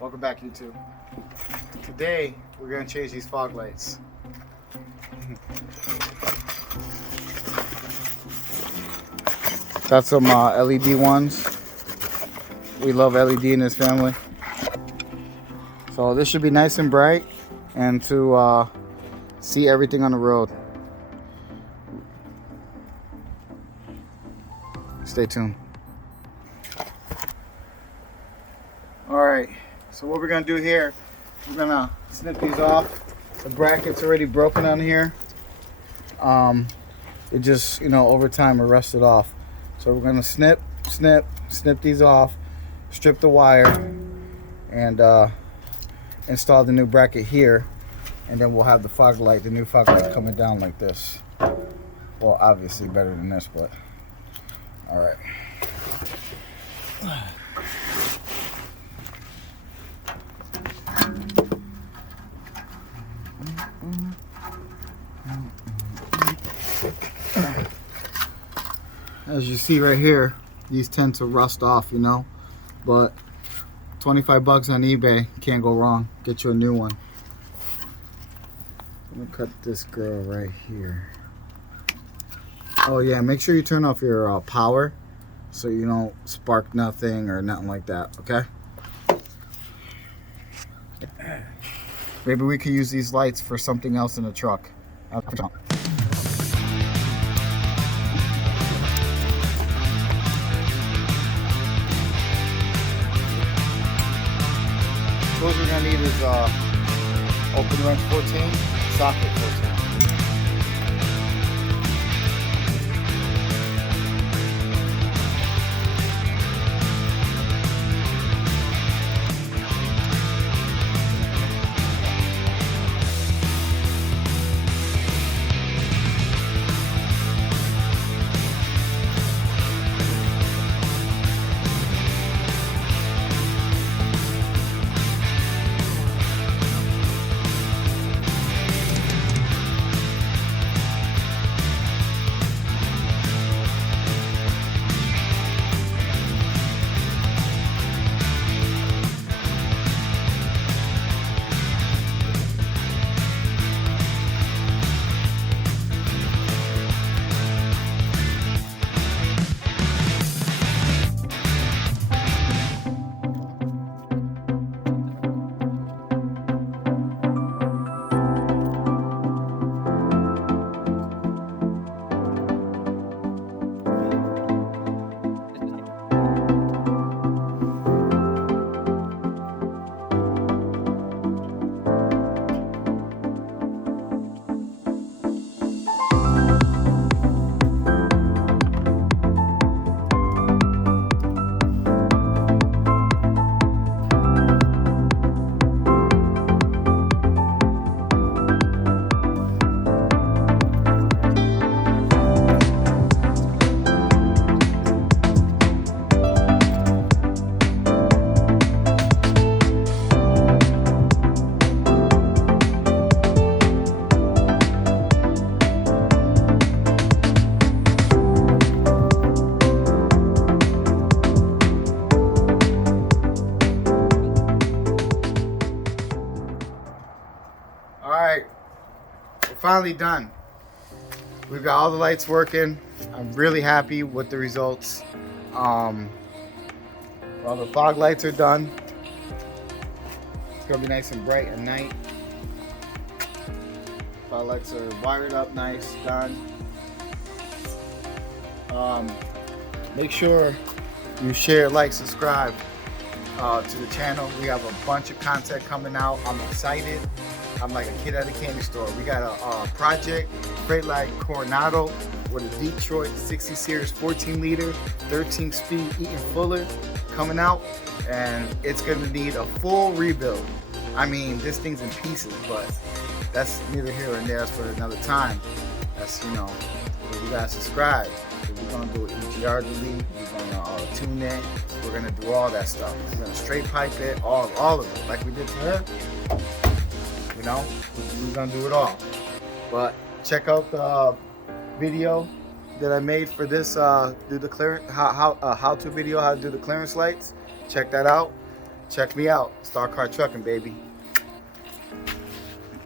Welcome back, YouTube. Today we're gonna change these fog lights. Got some LED ones. We love LED in this family. So this should be nice and bright and to see everything on the road. Stay tuned. Alright, so what we're gonna do here, we're gonna snip these off. The bracket's already broken on here. It just, over time it rusted off. So we're gonna snip these off, strip the wire, and install the new bracket here. And then we'll have the fog light, the new fog light coming down like this. Well, obviously better than this, but all right. As you see right here, these tend to rust off, but 25 bucks on eBay, can't go wrong. Get you a new one. I'm gonna cut this girl right here. Oh yeah, make sure you turn off your power so you don't spark nothing or nothing like that, okay? Maybe we could use these lights for something else in the truck. Tools we're gonna need is open wrench 14, socket 14. Alright, we're finally done. We've got all the lights working. I'm really happy with the results. All the fog lights are done. It's gonna be nice and bright at night. Fog lights are wired up nice, done. Make sure you share, like, subscribe to the channel. We have a bunch of content coming out. I'm excited. I'm like a kid at a candy store. We got a project, Freightlite Coronado with a Detroit 60 Series 14 liter, 13 speed Eaton Fuller coming out, and it's gonna need a full rebuild. I mean, this thing's in pieces, but that's neither here nor there. That's for another time. That's, you gotta subscribe. We're gonna do an EGR delete. We're gonna tune it. We're gonna do all that stuff. We're gonna straight pipe it, all of it, like we did to her. We're gonna do it all. But check out the video that I made for this do the clearance how-to video how to do the clearance lights. Check that out. Check me out. Star Car Trucking, baby.